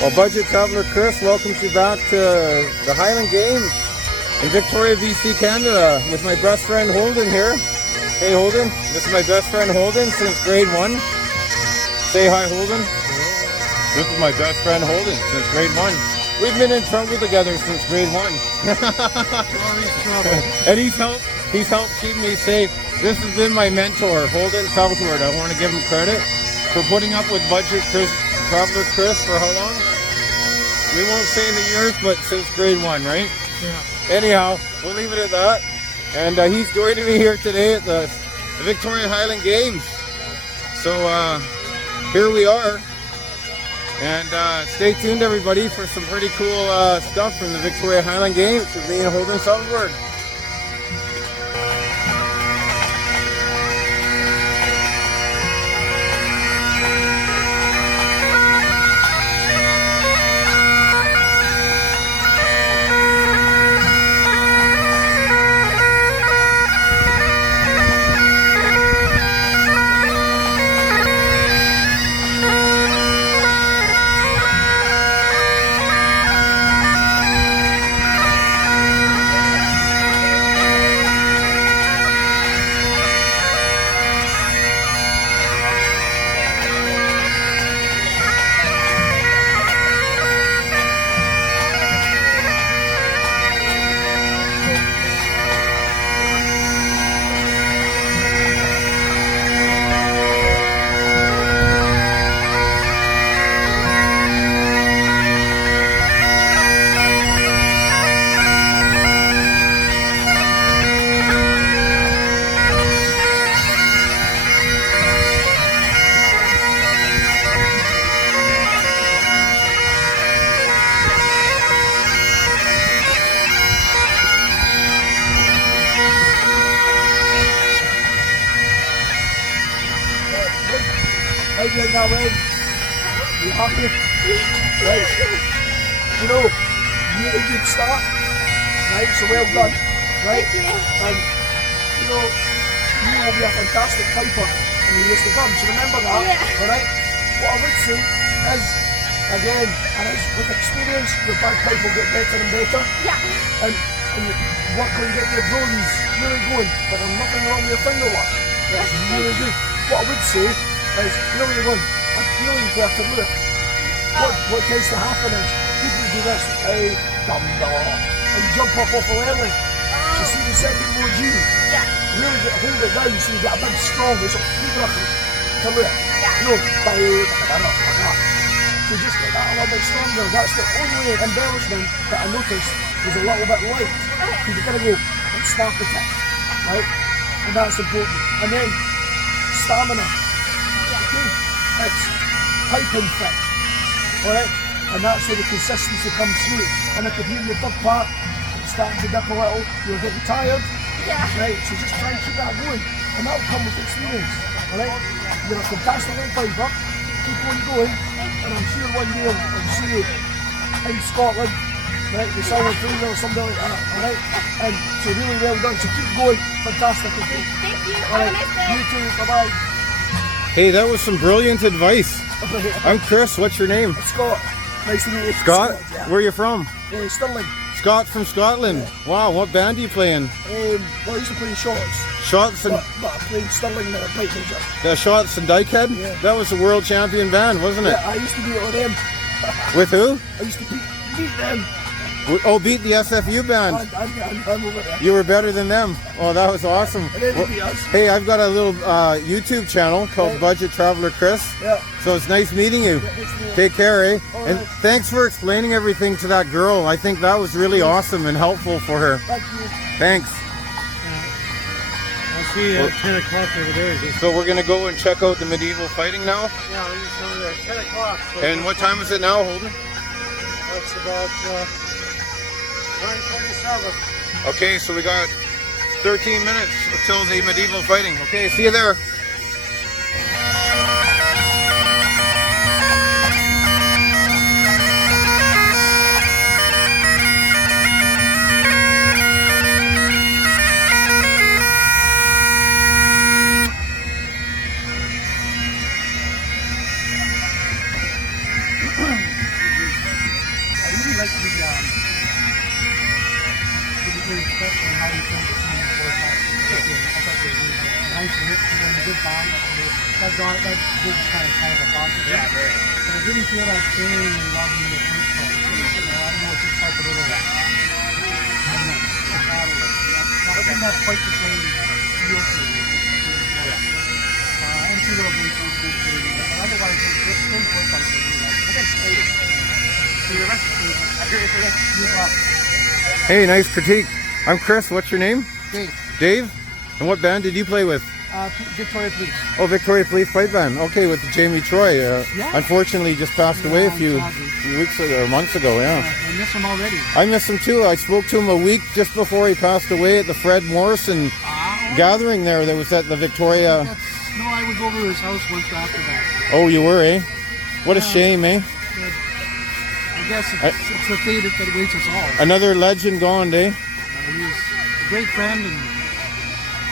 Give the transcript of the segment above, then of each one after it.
Well, Budget Traveler Chris welcomes you back to the Highland Games in Victoria, BC, Canada, with my best friend Holden here. Hey Holden, this is my best friend Holden since grade 1. Say hi, Holden. This is my best friend Holden since grade 1. We've been in trouble together since grade 1. And he's helped keep me safe. This has been my mentor, Holden Southward. I want to give him credit for putting up with Budget Traveler Chris for how long? We won't say the years, but since grade 1, right? Yeah. Anyhow, we'll leave it at that. And he's joining me here today at the Victoria Highland Games. So here we are. And stay tuned, everybody, for some pretty cool stuff from the Victoria Highland Games with me and Holden Southward. How you doing that way? You happy? Right. You know, you made a good start. Right, so well done. Right? Thank you. And you know, you will be a fantastic piper in the years to come. So remember that. Yeah. Alright? What I would say is, again, and as with experience, your bagpipe will get better and better. Yeah. And work on getting your drones really going. But there's nothing wrong with your finger work. That's really good. What I would say is, you know where you're going, you know you've got to look. What tends to happen is, people do this, hey, and jump up awful early. So see the second more G, Yeah. really hold it down so you get a big strong, it's people to look. Yeah. You know, so just get that a little bit stronger. That's the only embellishment that I noticed was a little bit light. Okay. You gotta go and start the tip, right? And that's important. And then, stamina. Okay? It's piping fit. Alright? And that's where the consistency comes through. And I could hear in the third part, it's starting to dip a little, you're getting tired. Yeah. Right? So just try and keep that going. And that'll come with experience. Alright? You're a fantastic little piper. Keep on going. And I'm sure one day I'll see you in Scotland. Right? The Silent Finger or something like that. Alright? And so really well done. So keep going. Fantastic. Okay? Thank you. Alright. Have a nice day. You too. Bye-bye. Hey, that was some brilliant advice. I'm Chris. What's your name? Scott. Nice to meet you. Scott? Yeah. Where are you from? Stirling. Scott from Scotland. Wow, what band are you playing? Well, I used to play shots. Shots and But I played Stirling and a pipe major. Shots and Dykehead? Yeah. That was a world champion band, wasn't it? Yeah, I used to beat all them. With who? I used to beat them. Oh, beat the SFU band. I'm over there. You were better than them. Oh, that was awesome. And then they beat us. Hey, I've got a little YouTube channel called Yeah. Budget Traveler Chris. Yeah. So it's nice meeting you. Nice to meet you. Take care, eh? All And right. thanks for explaining everything to that girl. I think that was really awesome and helpful for her. Thank you. Thanks. I'll see you at 10 o'clock over there. So we're going to go and check out the medieval fighting now. Yeah, I'll just over there. 10 o'clock. So And what time is it now, Holden? that's about 9:27. Okay, so we got 13 minutes until the medieval fighting. Okay, see you there. really special in how he turned the team into a fight. I thought they were nice hit and a good bond. That did kind of a positive. Yeah, very. But I didn't feel that same love in the first part. You know, I don't know, it's just like a little, I don't know, it's not quite the same feel to it. And two little big things, but otherwise, it's great work on it. Hey, nice critique. I'm Chris. What's your name? Dave, Dave? And what band did you play with? Victoria Police. Oh, Victoria Police Fight Band. Okay, with Jamie Troy. Unfortunately, he just passed away a few weeks ago, or months ago, yeah. I miss him already. I miss him too. I spoke to him a week just before he passed away at the Fred Morrison gathering there that was at the Victoria. No, I was over to his house once after that. Oh, you were, eh? What a shame, eh? I guess it's the fate that waits us all. Another legend gone, eh? He was a great friend and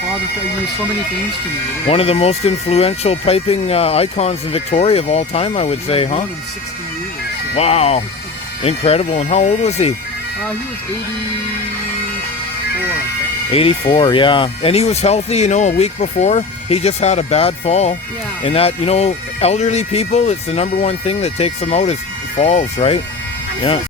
father. He was so many things to me. One of the most influential piping icons in Victoria of all time, I would say, huh? More than 60 years. So. Wow. Incredible. And how old was he? He was 84. 84, yeah. And he was healthy, a week before. He just had a bad fall. Yeah. And that, elderly people, it's the number one thing that takes them out is falls, right? Yeah.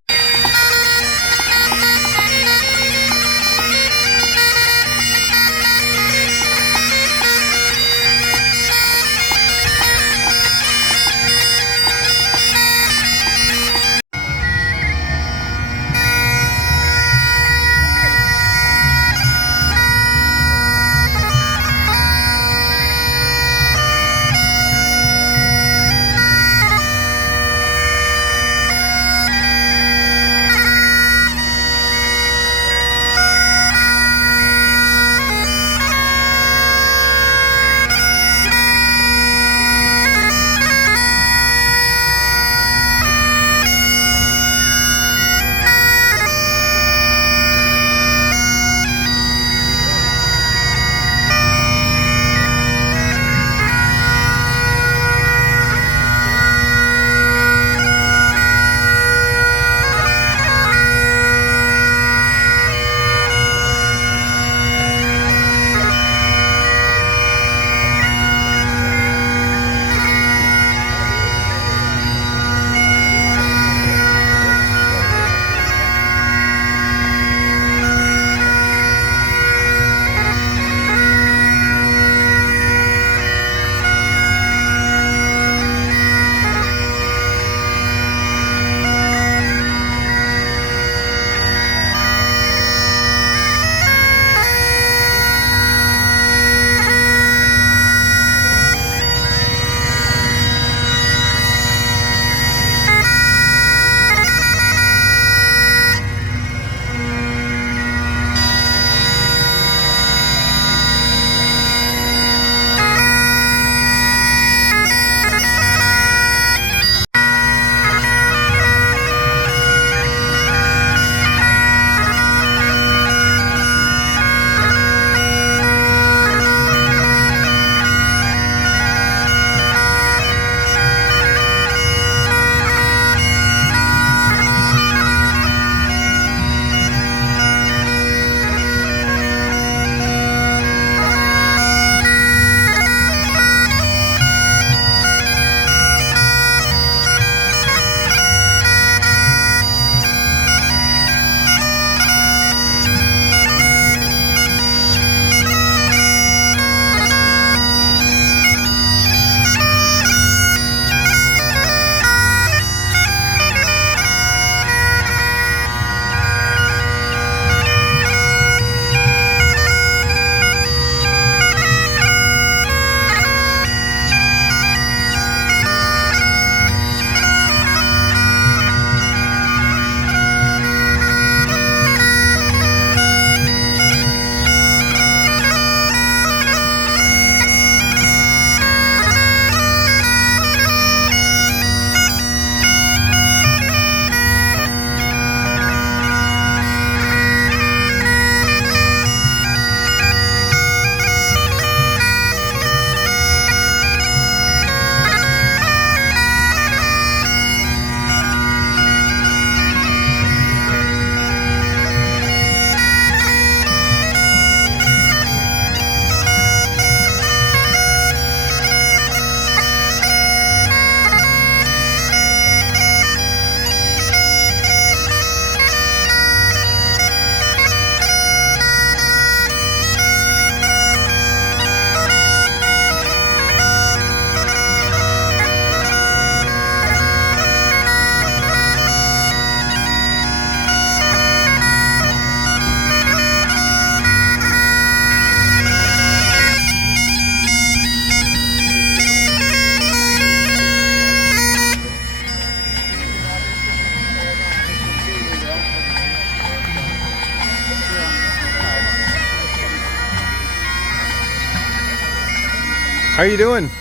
How you doing? Not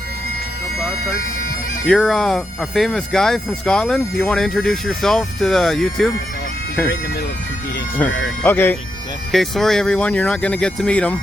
bad, thanks. You're a famous guy from Scotland. You want to introduce yourself to the YouTube? He's right in the middle of competing. So Okay. Okay, sorry everyone, you're not going to get to meet him.